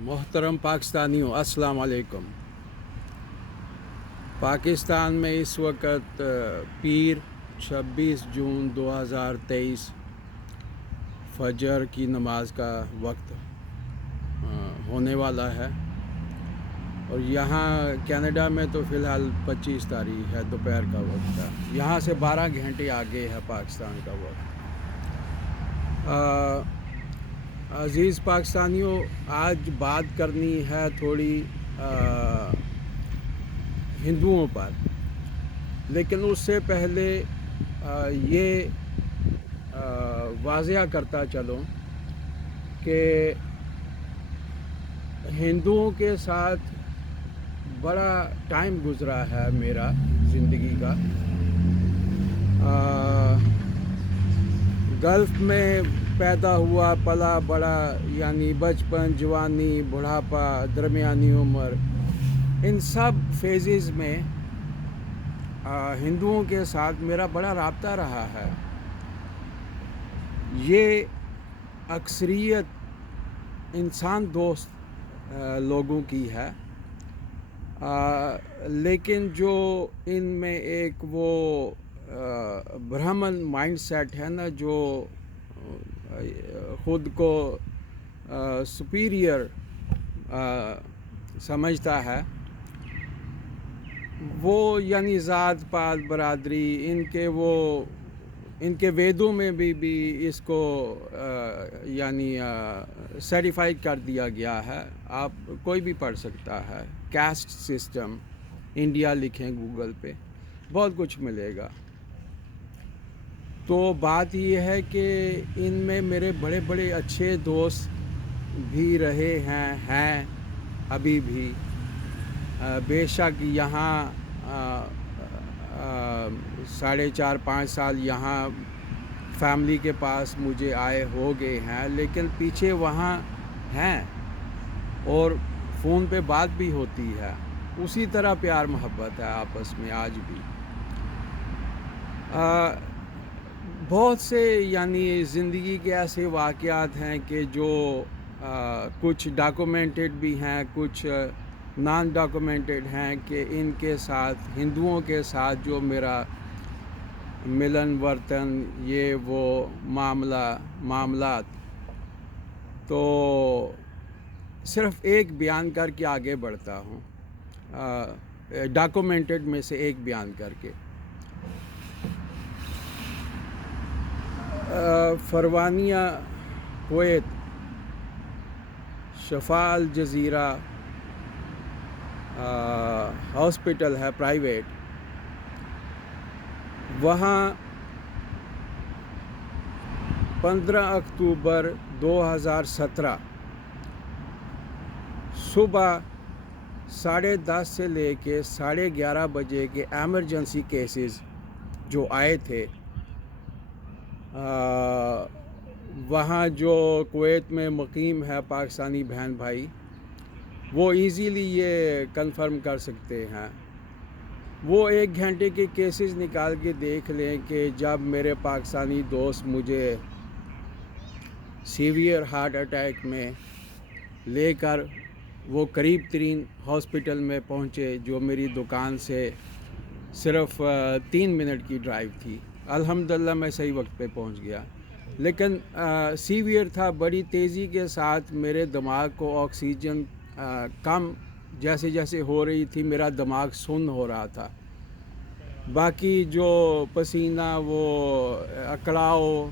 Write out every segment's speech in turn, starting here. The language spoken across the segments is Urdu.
محترم پاکستانیوں، السلام علیکم۔ پاکستان میں اس وقت پیر 26 جون 2023 فجر کی نماز کا وقت ہونے والا ہے، اور یہاں کینیڈا میں تو فی الحال 25 تاریخ ہے، دوپہر کا وقت ہے۔ یہاں سے 12 گھنٹے آگے ہے پاکستان کا وقت۔ عزیز پاکستانیوں، آج بات کرنی ہے تھوڑی ہندوؤں پر، لیکن اس سے پہلے یہ واضح کرتا چلوں کہ ہندوؤں کے ساتھ بڑا ٹائم گزرا ہے میرا زندگی کا۔ گلف میں پیدا ہوا، پلا بڑا، یعنی بچپن، جوانی، بڑھاپا، درمیانی عمر، ان سب فیزز میں ہندوؤں کے ساتھ میرا بڑا رابطہ رہا ہے۔ یہ اکثریت انسان دوست لوگوں کی ہے، لیکن جو ان میں ایک وہ برہمن مائنڈ سیٹ ہے نا، جو خود کو سپیریئر سمجھتا ہے، وہ یعنی ذات پات برادری، ان کے ویدوں میں بھی اس کو یعنی سرٹیفائی کر دیا گیا ہے۔ آپ کوئی بھی پڑھ سکتا ہے، کاسٹ سسٹم انڈیا لکھیں گوگل پہ، بہت کچھ ملے گا۔ تو بات یہ ہے کہ ان میں میرے بڑے بڑے اچھے دوست بھی رہے ہیں ابھی بھی۔ بے شک یہاں 4.5-5 سال یہاں فیملی کے پاس مجھے آئے ہو گئے ہیں، لیکن پیچھے وہاں ہیں اور فون پہ بات بھی ہوتی ہے، اسی طرح پیار محبت ہے آپس میں آج بھی۔ بہت سے یعنی زندگی کے ایسے واقعات ہیں کہ جو کچھ ڈاکومنٹڈ بھی ہیں، کچھ نان ڈاکومنٹڈ ہیں، کہ ان کے ساتھ، ہندوؤں کے ساتھ جو میرا ملن ورتن، یہ وہ معاملات، تو صرف ایک بیان کر کے آگے بڑھتا ہوں، ڈاکومنٹڈ میں سے ایک بیان کر کے۔ فروانیہ، کویت، شفاء الجزیرہ ہاسپٹل ہے پرائیویٹ، وہاں 15 اکتوبر 2017 صبح 10:30 سے لے کے 11:30 بجے کے ایمرجنسی کیسز جو آئے تھے، وہاں جو کویت میں مقیم ہے پاکستانی بہن بھائی، وہ ایزیلی یہ کنفرم کر سکتے ہیں۔ وہ 1 گھنٹے کے کیسز نکال کے دیکھ لیں کہ جب میرے پاکستانی دوست مجھے سیویئر ہارٹ اٹیک میں لے کر وہ قریب ترین ہاسپٹل میں پہنچے، جو میری دکان سے صرف 3 منٹ کی ڈرائیو تھی۔ الحمدللہ میں صحیح وقت پہ پہنچ گیا، لیکن سیویئر تھا، بڑی تیزی کے ساتھ میرے دماغ کو آکسیجن کم جیسے جیسے ہو رہی تھی، میرا دماغ سن ہو رہا تھا۔ باقی جو پسینہ، وہ اکڑاؤ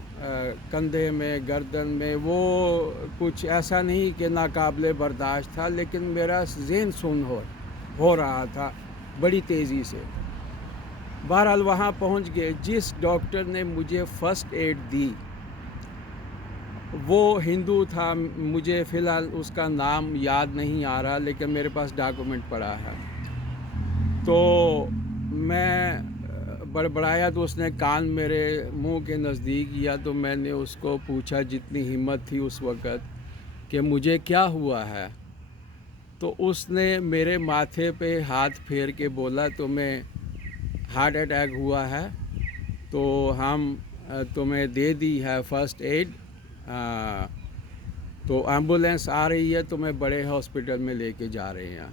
کندھے میں، گردن میں، وہ کچھ ایسا نہیں کہ ناقابل برداشت تھا، لیکن میرا ذہن سن ہو رہا تھا بڑی تیزی سے۔ بہرحال وہاں پہنچ گئے۔ جس ڈاکٹر نے مجھے فرسٹ ایڈ دی وہ ہندو تھا، مجھے فی الحال اس کا نام یاد نہیں آ رہا، لیکن میرے پاس ڈاکومنٹ پڑا ہے۔ تو میں بڑبڑایا تو اس نے کان میرے منہ کے نزدیک کیا، تو میں نے اس کو پوچھا، جتنی ہمت تھی اس وقت، کہ مجھے کیا ہوا ہے؟ تو اس نے میرے ماتھے پہ ہاتھ پھیر کے بولا، تمہیں ہارٹ اٹیک ہوا ہے، تو ہم تمہیں دے دی ہے فرسٹ ایڈ، تو ایمبولینس آ رہی ہے تو میں بڑے ہاسپٹل میں لے کے جا رہے ہیں.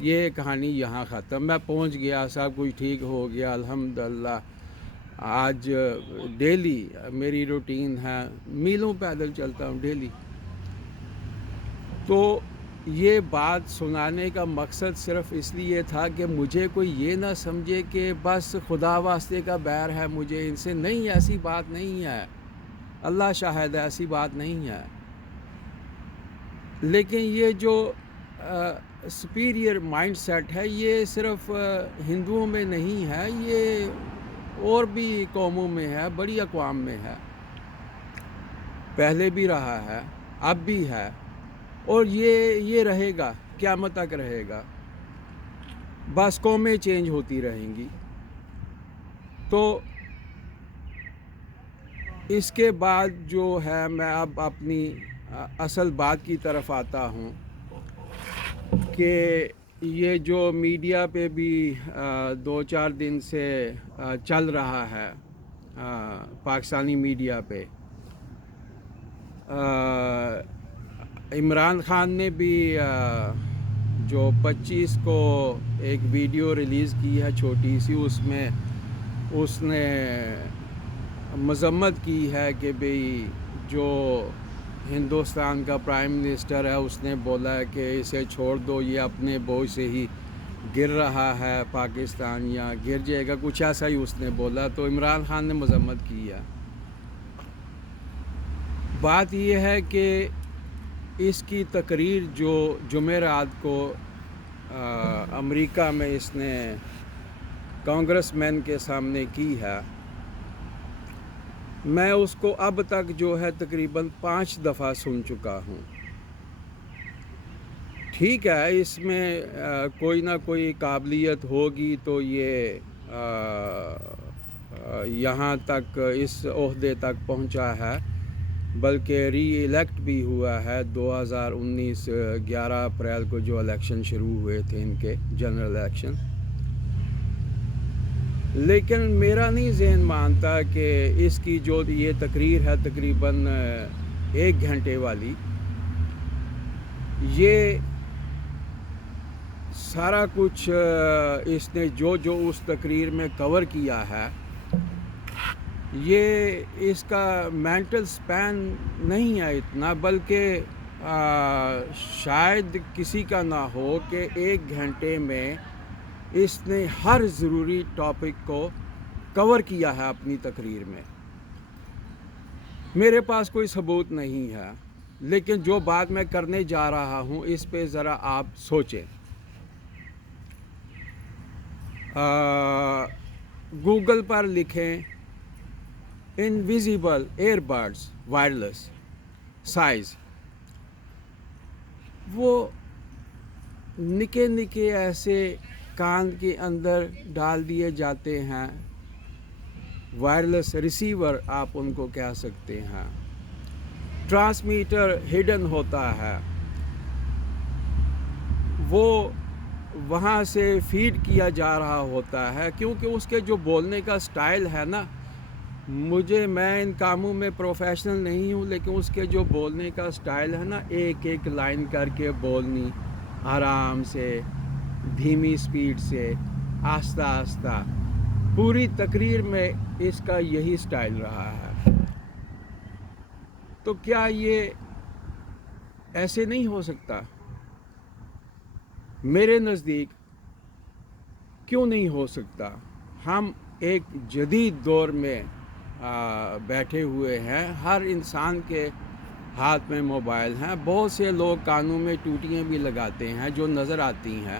یہ کہانی یہاں ختم. میں پہنچ گیا, سب کچھ ٹھیک ہو گیا الحمدللہ. آج ڈیلی میری روٹین ہے, میلوں پیدل چلتا ہوں ڈیلی. تو یہ بات سنانے کا مقصد صرف اس لیے تھا کہ مجھے کوئی یہ نہ سمجھے کہ بس خدا واسطے کا بیر ہے مجھے ان سے. نہیں, ایسی بات نہیں ہے, اللہ شاہد ہے, ایسی بات نہیں ہے. لیکن یہ جو سپیریئر مائنڈ سیٹ ہے یہ صرف ہندوؤں میں نہیں ہے, یہ اور بھی قوموں میں ہے, بڑی اقوام میں ہے. پہلے بھی رہا ہے, اب بھی ہے, اور یہ رہے گا, قیامت تک رہے گا. بس قومیں چینج ہوتی رہیں گی. تو اس کے بعد جو ہے میں اب اپنی اصل بات کی طرف آتا ہوں کہ یہ جو میڈیا پہ بھی 2-4 دن سے چل رہا ہے, پاکستانی میڈیا پہ, عمران خان نے بھی جو 25 کو ایک ویڈیو ریلیز کی ہے چھوٹی سی, اس میں اس نے مذمت کی ہے کہ بھئی جو ہندوستان کا پرائم منسٹر ہے اس نے بولا ہے کہ اسے چھوڑ دو, یہ اپنے بوجھ سے ہی گر رہا ہے پاکستان, یا گر جائے گا, کچھ ایسا ہی اس نے بولا. تو عمران خان نے مذمت کی ہے. بات یہ ہے کہ اس کی تقریر جو جمعرات کو امریکہ میں اس نے کانگریس مین کے سامنے کی ہے, میں اس کو اب تک جو ہے تقریباً 5 دفعہ سن چکا ہوں. ٹھیک ہے, اس میں کوئی نہ کوئی قابلیت ہوگی تو یہ یہاں تک اس عہدے تک پہنچا ہے, بلکہ ری الیکٹ بھی ہوا ہے 2019 11 اپریل کو جو الیکشن شروع ہوئے تھے ان کے جنرل الیکشن. لیکن میرا نہیں ذہن مانتا کہ اس کی جو یہ تقریر ہے تقریباً 1 گھنٹے والی, یہ سارا کچھ اس نے جو اس تقریر میں کور کیا ہے, یہ اس کا مینٹل سپین نہیں ہے اتنا, بلکہ شاید کسی کا نہ ہو کہ 1 گھنٹے میں اس نے ہر ضروری ٹاپک کو کور کیا ہے اپنی تقریر میں. میرے پاس کوئی ثبوت نہیں ہے, لیکن جو بات میں کرنے جا رہا ہوں اس پہ ذرا آپ سوچیں. گوگل پر لکھیں invisible earbuds wireless size, وہ نکے نکے ایسے کان کے اندر ڈال دیے جاتے ہیں, وائرلیس ریسیور آپ ان کو کہہ سکتے ہیں. ٹرانسمیٹر ہڈن ہوتا ہے, وہ وہاں سے فیڈ کیا جا رہا ہوتا ہے, کیونکہ اس کے جو بولنے کا سٹائل ہے نا, میں ان کاموں میں پروفیشنل نہیں ہوں, لیکن اس کے جو بولنے کا سٹائل ہے نا, ایک لائن کر کے بولنی, آرام سے, دھیمی سپیڈ سے, آہستہ آہستہ, پوری تقریر میں اس کا یہی سٹائل رہا ہے. تو کیا یہ ایسے نہیں ہو سکتا؟ میرے نزدیک کیوں نہیں ہو سکتا؟ ہم ایک جدید دور میں بیٹھے ہوئے ہیں, ہر انسان کے ہاتھ میں موبائل ہیں. بہت سے لوگ کانوں میں ٹوٹیاں بھی لگاتے ہیں جو نظر آتی ہیں,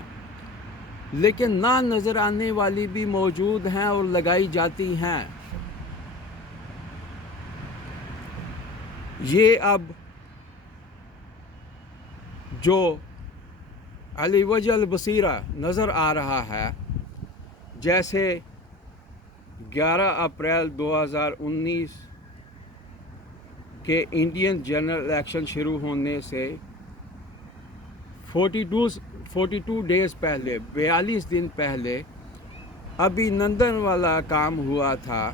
لیکن نہ نظر آنے والی بھی موجود ہیں اور لگائی جاتی ہیں. یہ اب جو علی وجہ البصیرہ نظر آ رہا ہے, جیسے 11 اپریل 2019 کے انڈین جنرل الیکشن شروع ہونے سے 42 ڈیز پہلے, 42 دن پہلے ابھی نندن والا کام ہوا تھا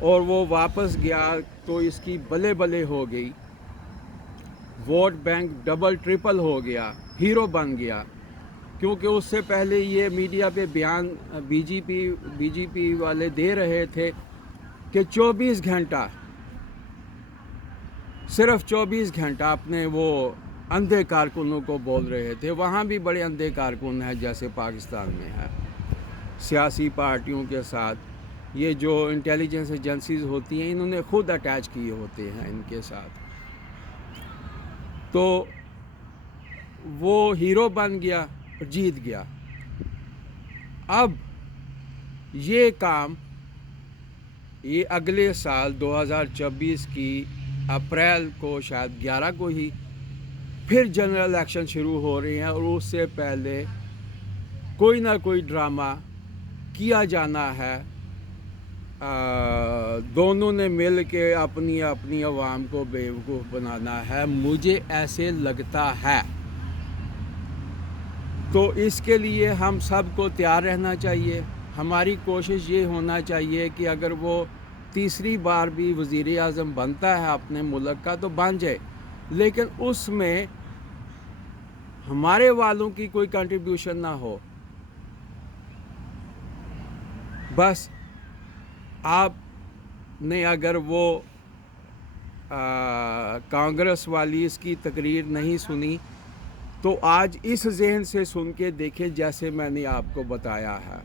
اور وہ واپس گیا تو اس کی بلے بلے ہو گئی. ووٹ بینک ڈبل ٹرپل ہو گیا، ہیرو بن گیا، کیونکہ اس سے پہلے یہ میڈیا پہ بیان بی جے پی والے دے رہے تھے کہ 24 گھنٹہ، صرف 24 گھنٹہ اپنے وہ اندھے کارکنوں کو بول رہے تھے۔ وہاں بھی بڑے اندھے کارکن ہیں جیسے پاکستان میں ہے، سیاسی پارٹیوں کے ساتھ یہ جو انٹیلیجنس ایجنسیز ہوتی ہیں انہوں نے خود اٹیچ کیے ہوتے ہیں ان کے ساتھ۔ تو وہ ہیرو بن گیا، جیت گیا۔ اب یہ کام یہ اگلے سال 2024 کی اپریل کو، شاید 11 کو ہی پھر جنرل الیکشن شروع ہو رہے ہیں، اور اس سے پہلے کوئی نہ کوئی ڈرامہ کیا جانا ہے۔ دونوں نے مل کے اپنی اپنی عوام کو بیوقوف بنانا ہے، مجھے ایسے لگتا ہے۔ تو اس کے لیے ہم سب کو تیار رہنا چاہیے۔ ہماری کوشش یہ ہونا چاہیے کہ اگر وہ تیسری بار بھی وزیر اعظم بنتا ہے اپنے ملک کا تو بن جائے، لیکن اس میں ہمارے والوں کی کوئی کنٹریبیوشن نہ ہو۔ بس آپ نے اگر وہ کانگریس والی اس کی تقریر نہیں سنی تو آج اس ذہن سے سن کے دیکھیں جیسے میں نے آپ کو بتایا ہے،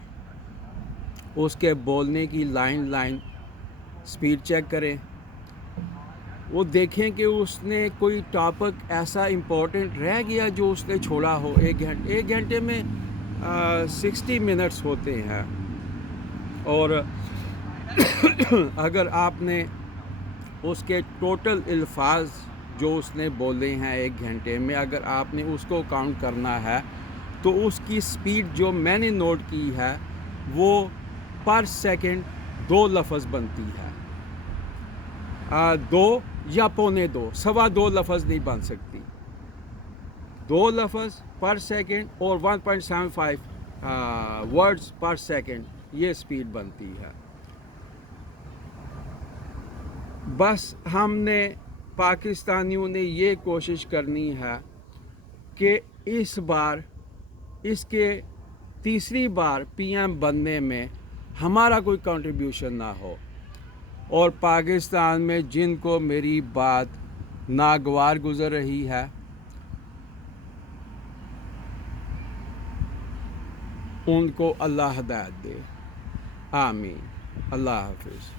اس کے بولنے کی لائن سپیڈ چیک کریں، وہ دیکھیں کہ اس نے کوئی ٹاپک ایسا امپورٹنٹ رہ گیا جو اس نے چھوڑا ہو۔ ایک گھنٹے میں 60 منٹس ہوتے ہیں، اور اگر آپ نے اس کے ٹوٹل الفاظ جو اس نے بولے ہیں ایک گھنٹے میں، اگر آپ نے اس کو کاؤنٹ کرنا ہے تو اس کی سپیڈ جو میں نے نوٹ کی ہے وہ پر سیکنڈ 2 لفظ بنتی ہے، 2 یا پونے 2، 2.25 لفظ نہیں بن سکتی۔ 2 لفظ پر سیکنڈ اور 1.75 ورڈز پر سیکنڈ یہ سپیڈ بنتی ہے۔ بس ہم نے پاکستانیوں نے یہ کوشش کرنی ہے کہ اس بار اس کے تیسری بار پی ایم بننے میں ہمارا کوئی کنٹریبیوشن نہ ہو، اور پاکستان میں جن کو میری بات ناگوار گزر رہی ہے ان کو اللہ ہدایت دے۔ آمین۔ اللہ حافظ۔